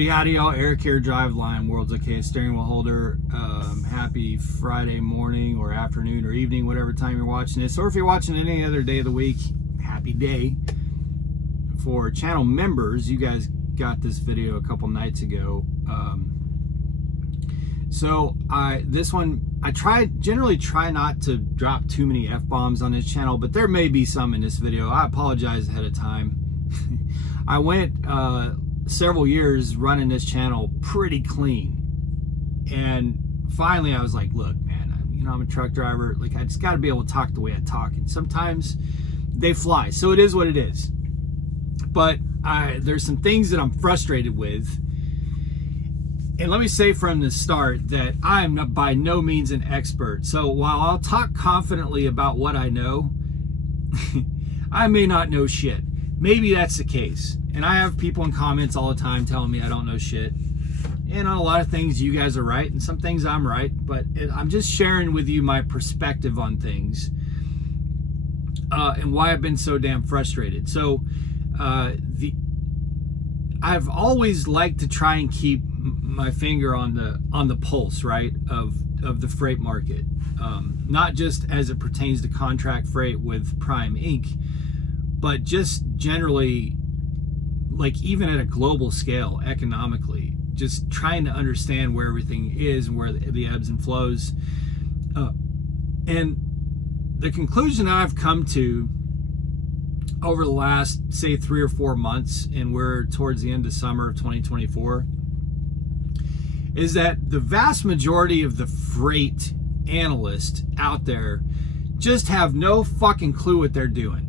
Howdy, howdy, y'all. Eric here, Driveline, World's Okay, steering wheel holder. Happy Friday morning or afternoon or evening, whatever time you're watching this. Or if you're watching it any other day of the week, happy day. For channel members, you guys got this video a couple nights ago. I generally try not to drop too many F-bombs on this channel, but there may be some in this video. I apologize ahead of time. I went several years running this channel pretty clean, and finally I was like, look, man, I'm a truck driver. Like, I just got to be able to talk the way I talk, and sometimes they fly, so it is what it is. But there's some things that I'm frustrated with, and let me say from the start that I am by no means an expert. So while I'll talk confidently about what I know, I may not know shit. Maybe that's the case. And I have people in comments all the time telling me I don't know shit. And on a lot of things, you guys are right, and some things I'm right. But I'm just sharing with you my perspective on things and why I've been so damn frustrated. So I've always liked to try and keep my finger on the pulse, right, of the freight market, not just as it pertains to contract freight with Prime Inc., but just generally, like even at a global scale, economically, just trying to understand where everything is and where the ebbs and flows. And the conclusion I've come to over the last, say, 3 or 4 months, and we're towards the end of summer of 2024, is that the vast majority of the freight analysts out there just have no fucking clue what they're doing.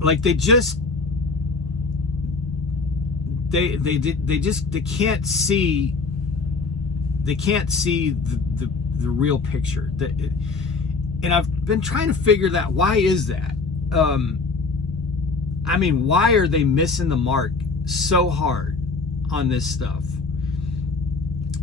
Like, they can't see the real picture. And I've been trying to figure that. Why is that? Why are they missing the mark so hard on this stuff?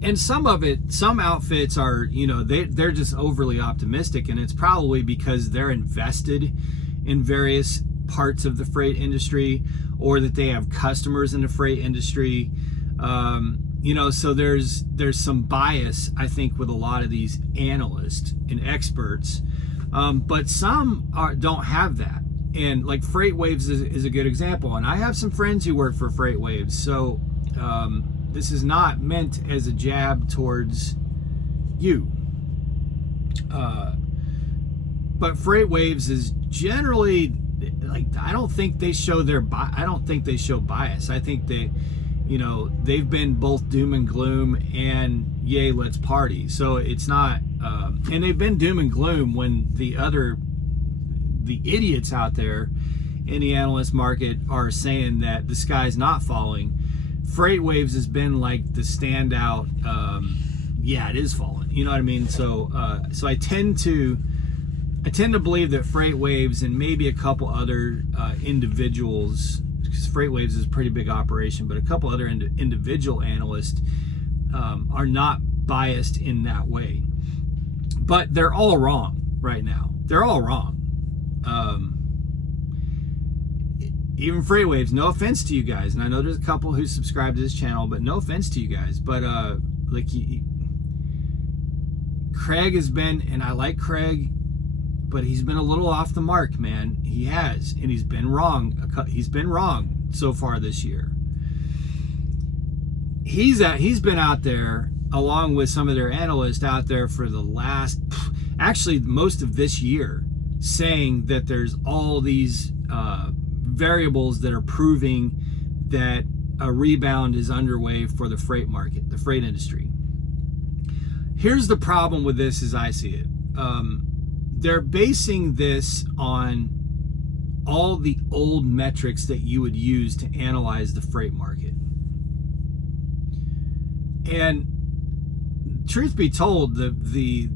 And some outfits are, they're just overly optimistic, and it's probably because they're invested in various parts of the freight industry, or that they have customers in the freight industry. So there's some bias, I think, with a lot of these analysts and experts, but some don't have that. And like Freight Waves is a good example, and I have some friends who work for Freight Waves, so this is not meant as a jab towards you, but Freight Waves is generally, like, I don't think they show bias. I think they've been both doom and gloom and yay, let's party. So it's not, and they've been doom and gloom when the idiots out there in the analyst market are saying that the sky's not falling. Freight Waves has been like the standout. Yeah, it is falling. You know what I mean? So I tend to believe that Freight Waves and maybe a couple other individuals, because Freight Waves is a pretty big operation, but a couple other individual analysts are not biased in that way. But they're all wrong right now. They're all wrong. Even Freight Waves, no offense to you guys, and I know there's a couple who subscribe to this channel, but no offense to you guys. But Craig has been, and I like Craig, but he's been a little off the mark, man. He has, and he's been wrong. He's been wrong so far this year. He's been out there along with some of their analysts out there for the last, actually most of this year, saying that there's all these variables that are proving that a rebound is underway for the freight market, the freight industry. Here's the problem with this as I see it. They're basing this on all the old metrics that you would use to analyze the freight market. And truth be told, the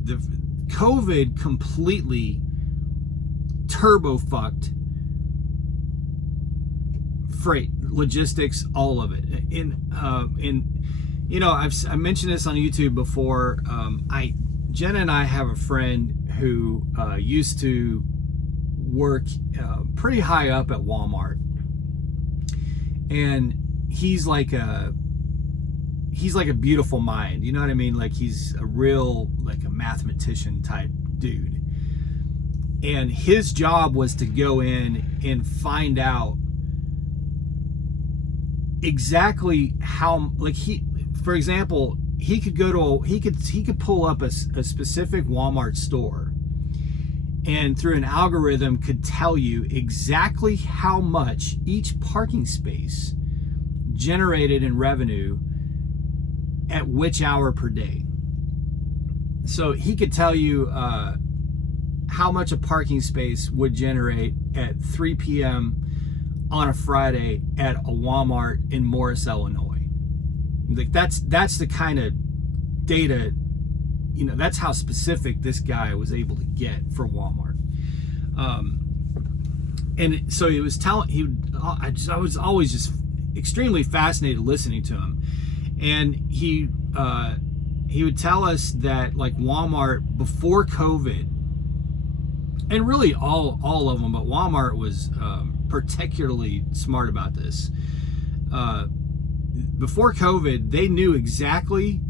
COVID completely turbo fucked freight, logistics, all of it. I mentioned this on YouTube before. Jenna and I have a friend who used to work pretty high up at Walmart, and he's like a beautiful mind, you know what I mean? Like he's a real, like a mathematician type dude. And his job was to go in and find out exactly how, like for example, he could go to he could pull up a specific Walmart store, and through an algorithm could tell you exactly how much each parking space generated in revenue at which hour per day. So he could tell you how much a parking space would generate at 3 p.m. on a Friday at a Walmart in Morris, Illinois. Like that's the kind of data, you know, that's how specific this guy was able to get for Walmart. And so he was telling, I was always just extremely fascinated listening to him. And he would tell us that, like, Walmart before COVID, and really all of them, but Walmart was particularly smart about this. Before COVID, they knew exactly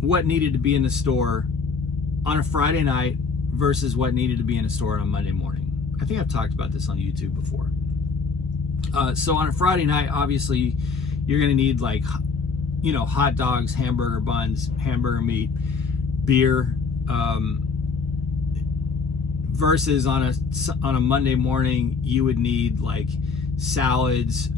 what needed to be in the store on a Friday night versus what needed to be in a store on a Monday morning. I think I've talked about this on YouTube before. So on a Friday night, obviously, you're going to need, like, you know, hot dogs, hamburger buns, hamburger meat, beer, versus on a Monday morning, you would need, like, salads,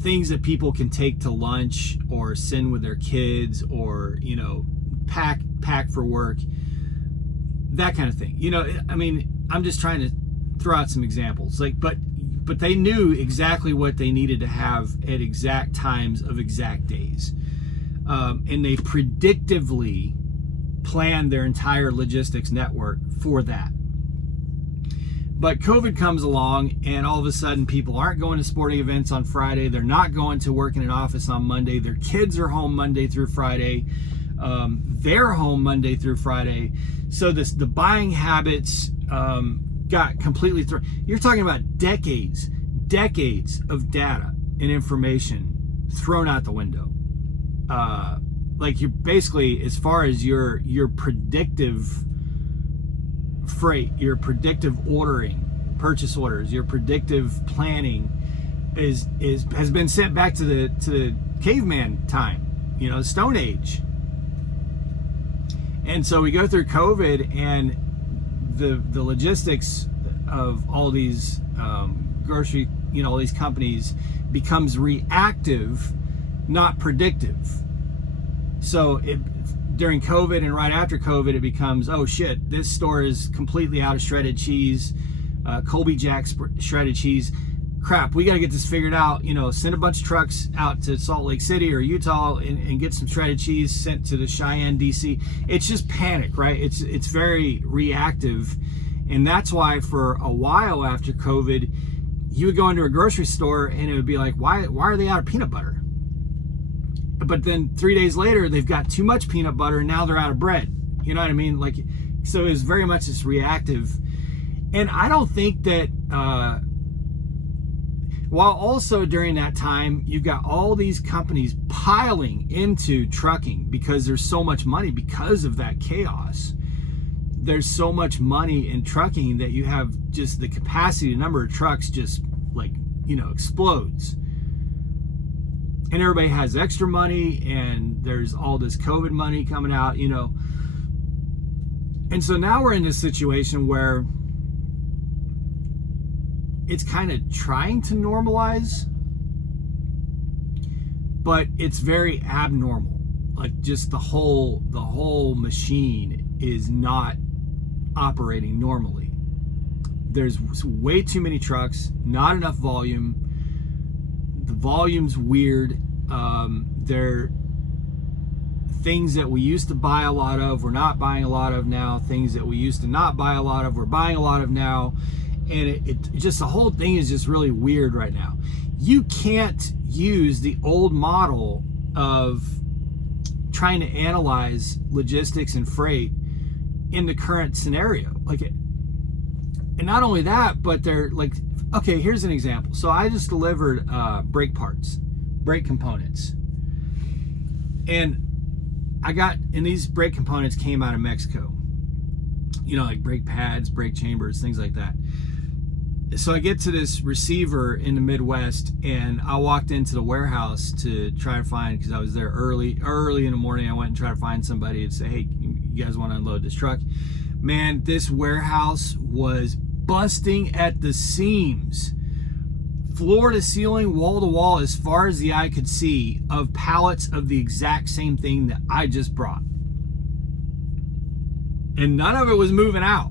things that people can take to lunch or send with their kids, or, you know, pack for work, that kind of thing. You know, I mean, I'm just trying to throw out some examples, like, but they knew exactly what they needed to have at exact times of exact days, and they predictively planned their entire logistics network for that. But COVID comes along, and all of a sudden people aren't going to sporting events on Friday. They're not going to work in an office on Monday. Their kids are home Monday through Friday. They're home Monday through Friday. So the buying habits got completely thrown. You're talking about decades of data and information thrown out the window. Like, you're basically, as far as your predictive freight, your predictive ordering, purchase orders, your predictive planning has been sent back to the caveman time, you know, Stone Age. And so we go through COVID, and the logistics of all these grocery, you know, all these companies becomes reactive, not predictive. So during COVID and right after COVID, it becomes, oh shit, this store is completely out of shredded cheese, Colby Jack shredded cheese. Crap, we got to get this figured out. You know, send a bunch of trucks out to Salt Lake City or Utah and get some shredded cheese sent to the Cheyenne, DC. It's just panic, right? It's very reactive. And that's why for a while after COVID, you would go into a grocery store and it would be like, why are they out of peanut butter? But then 3 days later, they've got too much peanut butter, and now they're out of bread. You know what I mean? Like, so it was very much this reactive. And I don't think that, while also during that time, you've got all these companies piling into trucking because there's so much money because of that chaos. There's so much money in trucking that you have just the capacity, the number of trucks just, like, you know, explodes. And everybody has extra money, and there's all this COVID money coming out, you know. And so now we're in this situation where it's kind of trying to normalize, but it's very abnormal. Like, just the whole machine is not operating normally. There's way too many trucks, not enough volume. The volume's weird. They're things that we used to buy a lot of, we're not buying a lot of now. Things that we used to not buy a lot of, we're buying a lot of now. And it just, the whole thing is just really weird right now. You can't use the old model of trying to analyze logistics and freight in the current scenario. And not only that, but they're like, okay, here's an example. So I just delivered brake parts brake components. And these brake components came out of Mexico. You know, like brake pads, brake chambers, things like that. So I get to this receiver in the Midwest, and I walked into the warehouse to try to find, because I was there early in the morning. I went and tried to find somebody to say, hey, you guys want to unload this truck? Man, this warehouse was busting at the seams. Floor to ceiling, wall to wall, as far as the eye could see, of pallets of the exact same thing that I just brought. And none of it was moving out.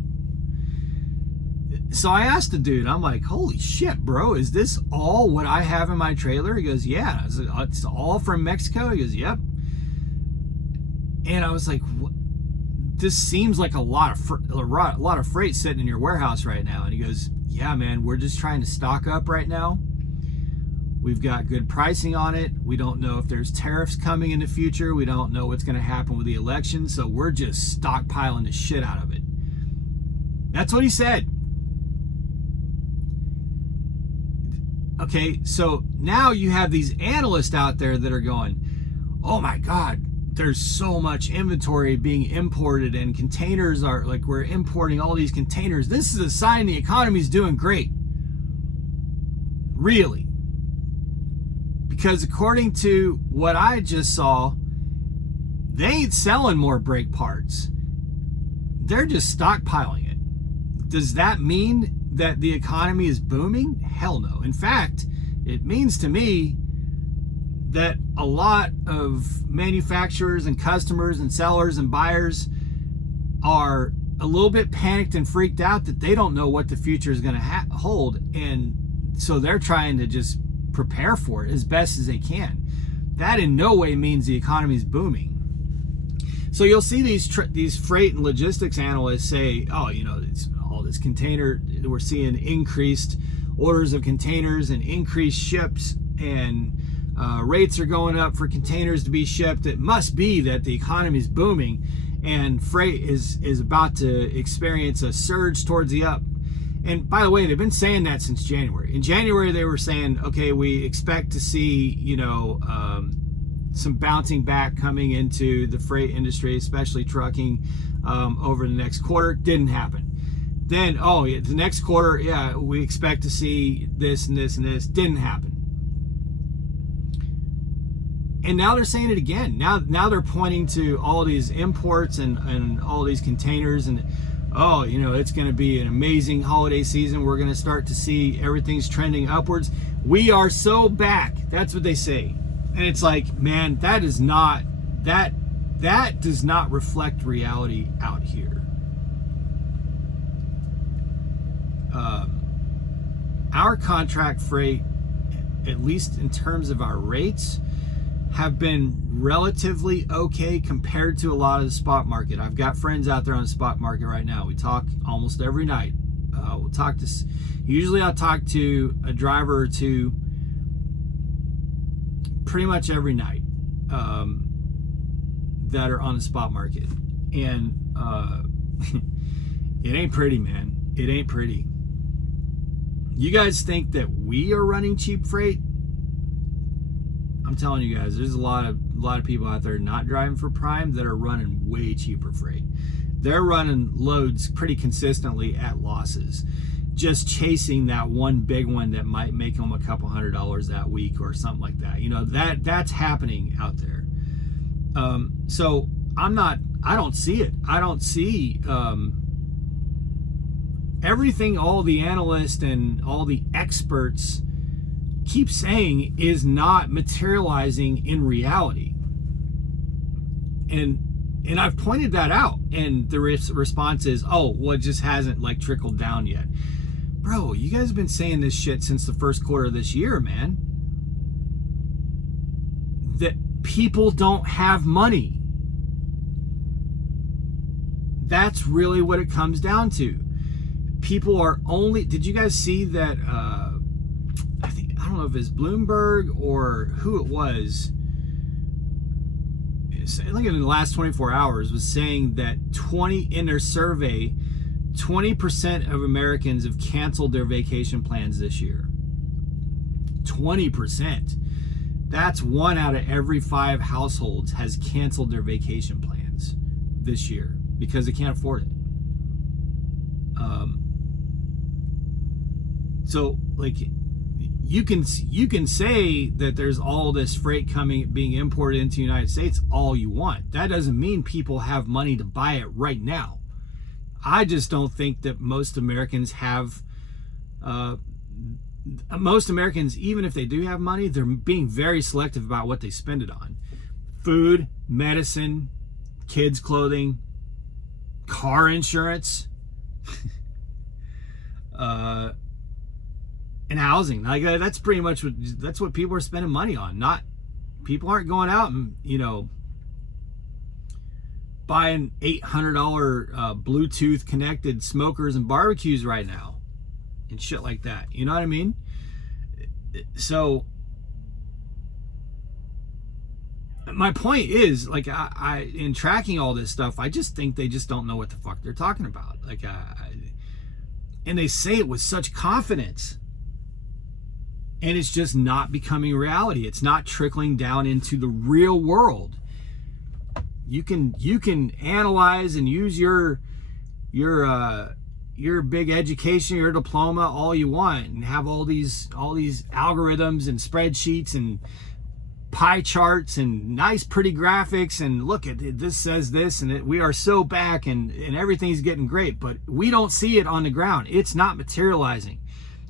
So I asked the dude, I'm like, holy shit, bro, is this all what I have in my trailer? He goes, yeah. I said, it's all from Mexico? He goes, yep. And I was like, this seems like a lot of freight sitting in your warehouse right now. And he goes, yeah, man, we're just trying to stock up right now. We've got good pricing on it. We don't know if there's tariffs coming in the future. We don't know what's going to happen with the election. So we're just stockpiling the shit out of it. That's what he said. Okay, so now you have these analysts out there that are going, oh my God, there's so much inventory being imported, and containers are like, we're importing all these containers. This is a sign the economy's doing great. Really. Because according to what I just saw, they ain't selling more brake parts. They're just stockpiling it. Does that mean that the economy is booming? Hell no. In fact, it means to me that a lot of manufacturers and customers and sellers and buyers are a little bit panicked and freaked out that they don't know what the future is going to hold. And so they're trying to just prepare for it as best as they can. That in no way means the economy is booming. So you'll see these freight and logistics analysts say, oh, you know, it's all this container, we're seeing increased orders of containers and increased ships, and rates are going up for containers to be shipped. It must be that the economy is booming and freight is about to experience a surge towards the up. And by the way, they've been saying that since January. In January, they were saying, okay, we expect to see, you know, some bouncing back coming into the freight industry, especially trucking, over the next quarter. Didn't happen. Then, oh, yeah, the next quarter, yeah, we expect to see this and this and this. Didn't happen. And now they're saying it again. Now they're pointing to all these imports and all these containers, and oh, you know, it's going to be an amazing holiday season. We're going to start to see everything's trending upwards. We are so back. That's what they say. And it's like, man, that does not reflect reality out here. Our contract freight, at least in terms of our rates, have been relatively okay compared to a lot of the spot market. I've got friends out there on the spot market right now. We talk almost every night. Usually I'll talk to a driver or two pretty much every night that are on the spot market. And it ain't pretty, man. It ain't pretty. You guys think that we are running cheap freight? I'm telling you guys, there's a lot of people out there not driving for Prime that are running way cheaper freight. They're running loads pretty consistently at losses, just chasing that one big one that might make them a couple $100 that week or something like that. You know, that's happening out there. So I don't see it. I don't see everything all the analysts and all the experts keep saying is not materializing in reality. And I've pointed that out, and the response is, oh, well, it just hasn't like trickled down yet. Bro, you guys have been saying this shit since the first quarter of this year, man. That people don't have money. That's really what it comes down to. People are only, did you guys see that, I don't know if it's Bloomberg or who it was, I think in the last 24 hours was saying that in their survey, 20% of Americans have canceled their vacation plans this year. 20%. That's 1 out of every 5 households has canceled their vacation plans this year because they can't afford it. So like you can say that there's all this freight being imported into the United States all you want. That doesn't mean people have money to buy it right now. I just don't think that most Americans have. Most Americans, even if they do have money, they're being very selective about what they spend it on. Food, medicine, kids' clothing, car insurance, and housing. Like that's pretty much what people are spending money on. Not people aren't going out and buying $800 Bluetooth connected smokers and barbecues right now and shit like that. You know what I mean? So my point is, like, I in tracking all this stuff, I just think they just don't know what the fuck they're talking about. Like, and they say it with such confidence, and it's just not becoming reality. It's not trickling down into the real world. You can analyze and use your big education, your diploma, all you want, and have all these algorithms and spreadsheets and pie charts and nice pretty graphics, and look at it, this says this, and we are so back, and everything's getting great, but we don't see it on the ground. It's not materializing.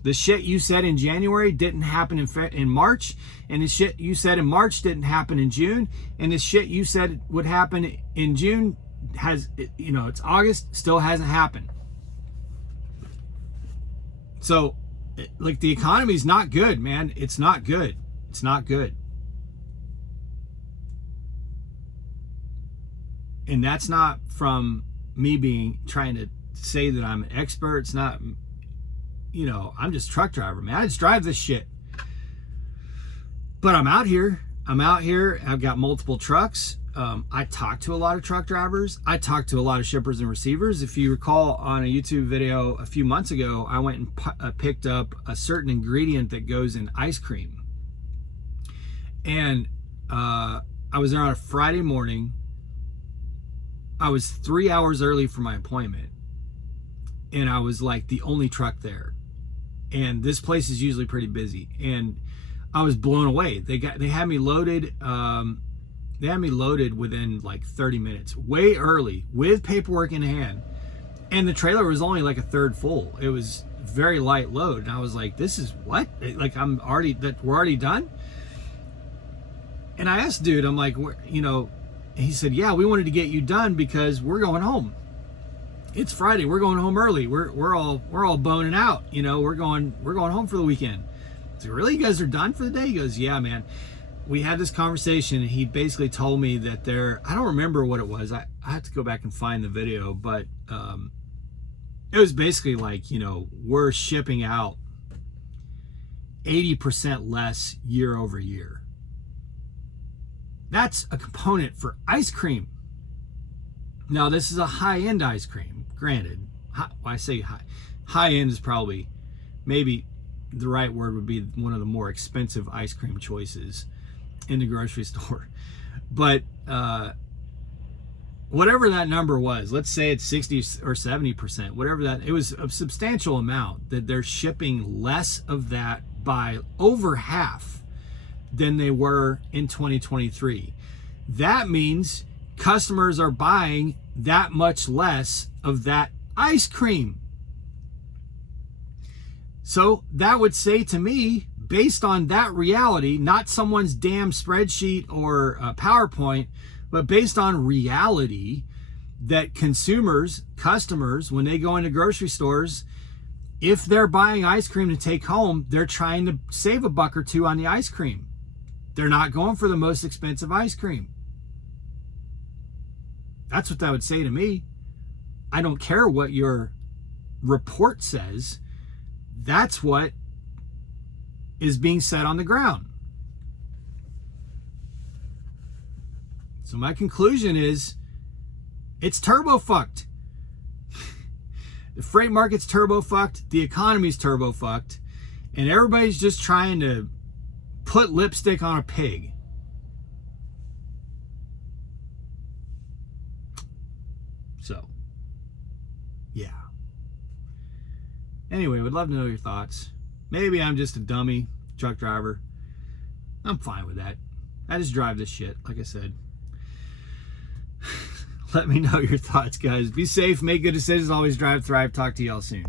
The shit you said in January didn't happen in March, and the shit you said in March didn't happen in June, and the shit you said would happen in June it's August, still hasn't happened. So, like, the economy's not good, man. It's not good. It's not good. And that's not from me trying to say that I'm an expert. It's not, I'm just a truck driver, man. I just drive this shit. But I'm out here. I've got multiple trucks. I talk to a lot of truck drivers. I talk to a lot of shippers and receivers. If you recall, on a YouTube video a few months ago, I went and picked up a certain ingredient that goes in ice cream. And I was there on a Friday morning. I was 3 hours early for my appointment. And I was like the only truck there. And this place is usually pretty busy. And I was blown away. They had me loaded. They had me loaded within like 30 minutes, way early, with paperwork in hand. And the trailer was only like a third full. It was very light load. And I was like, this is what? Like, we're already done? And I asked dude, I'm like, he said, yeah, we wanted to get you done because we're going home. It's Friday. We're going home early. We're all boning out. We're going home for the weekend. I said, really? You guys are done for the day? He goes, yeah, man. We had this conversation, and he basically told me that I don't remember what it was. I have to go back and find the video, but it was basically like, we're shipping out 80% less year over year. That's a component for ice cream. Now, this is a high-end ice cream, granted. I say high-end is probably, maybe the right word would be one of the more expensive ice cream choices in the grocery store. But whatever that number was, let's say it's 60 or 70%, whatever that, it was a substantial amount that they're shipping less of that by over half than they were in 2023. That means customers are buying that much less of that ice cream. So that would say to me, based on that reality, not someone's damn spreadsheet or PowerPoint, but based on reality, that customers, when they go into grocery stores, if they're buying ice cream to take home, they're trying to save $1 or $2 on the ice cream. They're not going for the most expensive ice cream. That's what that would say to me. I don't care what your report says. That's what is being said on the ground. So my conclusion is, it's turbo fucked. The freight market's turbo fucked. The economy's turbo fucked. And everybody's just trying to put lipstick on a pig. So, yeah. Anyway, would love to know your thoughts. Maybe I'm just a dummy truck driver. I'm fine with that. I just drive this shit, like I said. Let me know your thoughts, guys. Be safe, make good decisions, always drive, thrive. Talk to y'all soon.